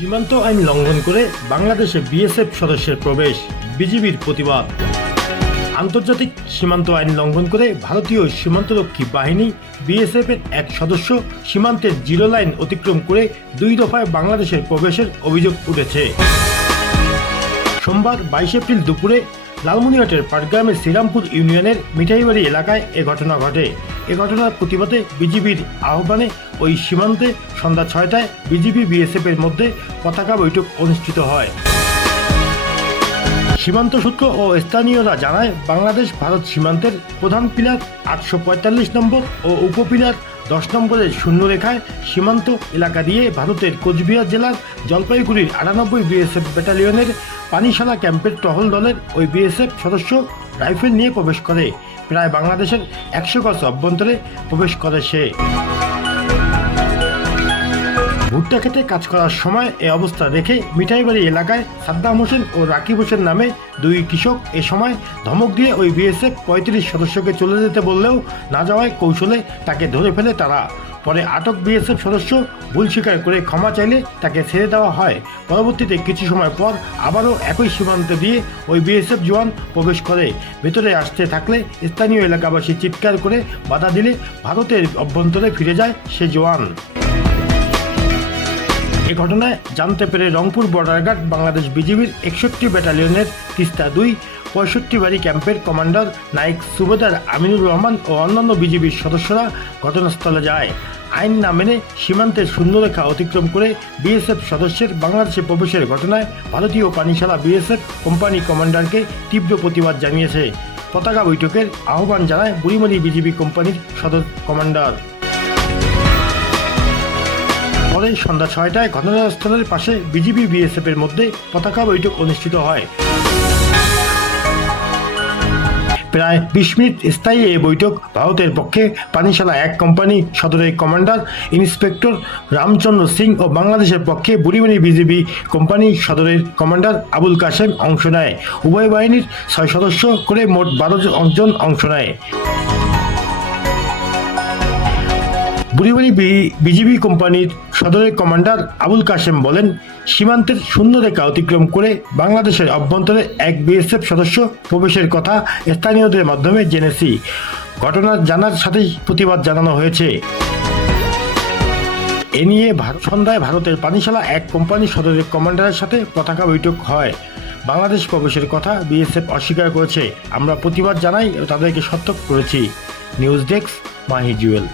সীমান্ত আইন লঙ্ঘন করে বাংলাদেশে বিএসএফ সদস্যের প্রবেশ, বিজিবির প্রতিবাদ। আন্তর্জাতিক সীমান্ত আইন লঙ্ঘন করে ভারতীয় সীমান্তরক্ষী বাহিনী বিএসএফ এর এক সদস্য সীমান্তের জিরো লাইন অতিক্রম করে দুই দফায় বাংলাদেশের প্রবেশের অভিযোগ উঠেছে। সোমবার বাইশ এপ্রিল দুপুরে লালমনিরহাটের পাটগ্রামের শ্রীরামপুর ইউনিয়নের মিঠাইবাড়ি এলাকায় এ ঘটনা ঘটে। এ ঘটনার প্রতিবাদে বিজিবির আহ্বানে ওই সীমান্তে সন্ধ্যা ছয়টায় বিজিবি বিএসএফ এর মধ্যে পতাকা বৈঠক অনুষ্ঠিত হয়। সীমান্ত সূত্র ও স্থানীয়রা জানায় বাংলাদেশ ভারত সীমান্তের প্রধান পিলার আটশো পঁয়তাল্লিশ নম্বর ও উপপিলার দশ নম্বরের শূন্যরেখায় সীমান্ত এলাকা দিয়ে ভারতের কোচবিহার জেলার জলপাইগুড়ির আটানব্বই বিএসএফ ব্যাটালিয়নের পানিশালা ক্যাম্পের টহল দলের ওই বিএসএফ সদস্য রাইফেল নিয়ে প্রবেশ করে। প্রায় বাংলাদেশের একশো গজ অভ্যন্তরে প্রবেশ করে সে। ভুট্টা খেতে কাজ করার সময় এ অবস্থা দেখে মিঠাইবাড়ি এলাকায় সাদ্দাম হোসেন ও রাকিব হোসেন নামে দুই কৃষক এ সময় ধমক দিয়ে ওই বিএসএফ পঁয়ত্রিশ সদস্যকে চলে যেতে বললেও না যাওয়ায় কৌশলে তাকে ধরে ফেলে তারা। পরে আটক বিএসএফ সদস্য ভুল স্বীকার করে ক্ষমা চাইলে তাকে ছেড়ে দেওয়া হয়। পরবর্তীতে কিছু সময় পর আবারও একই সীমান্ত দিয়ে ওই বিএসএফ জওয়ান প্রবেশ করে। ভেতরে আসতে থাকলে স্থানীয় এলাকাবাসী চিৎকার করে বাধা দিলে ভারতের অভ্যন্তরে ফিরে যায় সে জওয়ান। এ ঘটনায় জানতে পেরে রংপুর বর্ডার গার্ড বাংলাদেশ বিজিবির একষট্টি ব্যাটালিয়নের তিস্তা দুই, পঁয়ষট্টি বাড়ি ক্যাম্পের কমান্ডার নাইক সুবেদার আমিনুর রহমান ও অন্যান্য বিজিবির সদস্যরা ঘটনাস্থলে যায়। আইন না মেনে সীমান্তের শূন্যরেখা অতিক্রম করে বিএসএফ সদস্যের বাংলাদেশে প্রবেশের ঘটনায় ভারতীয় পানিশালা বিএসএফ কোম্পানি কমান্ডারকে তীব্র প্রতিবাদ জানিয়েছে। পতাকা বৈঠকের আহ্বান জানায় বুড়িমণি বিজিবি কোম্পানির সদর কমান্ডার। পরে সন্ধ্যা ছয়টায় ঘটনাস্থলের পাশে বিজিবি বিএসএফ এর মধ্যে পতাকা বৈঠক অনুষ্ঠিত হয়। প্রায় বিশ মিনিট স্থায়ী এই বৈঠক ভারতের পক্ষে পানিশালা এক কোম্পানি, সদরের কমান্ডার, ইন্সপেক্টর রামচন্দ্র সিং ও বাংলাদেশের পক্ষে বুড়িমণি বিজিবি কোম্পানি, সদরের কমান্ডার আবুল কাশেম অংশ নেয়। উভয় বাহিনীর ছয় সদস্য করে মোট বারো জন অংশ নেয়। বুড়িবাড়ি বিজিবি কোম্পানির সদরের কমান্ডার আবুল কাশেম বলেন, সীমান্তের শূন্যরেখা অতিক্রম করে বাংলাদেশের অভ্যন্তরে এক বিএসএফ সদস্য প্রবেশের কথা স্থানীয়দের মাধ্যমে জেনেছি। ঘটনা জানার সাথেই প্রতিবাদ জানানো হয়েছে। এ নিয়ে সন্ধ্যায় ভারতের পানিশালা এক কোম্পানি সদরের কমান্ডারের সাথে পতাকা বৈঠক হয়। বাংলাদেশ প্রবেশের কথা বিএসএফ অস্বীকার করেছে। আমরা প্রতিবাদ জানাই তাদেরকে সতর্ক করেছি। News desk Mahi Jewel.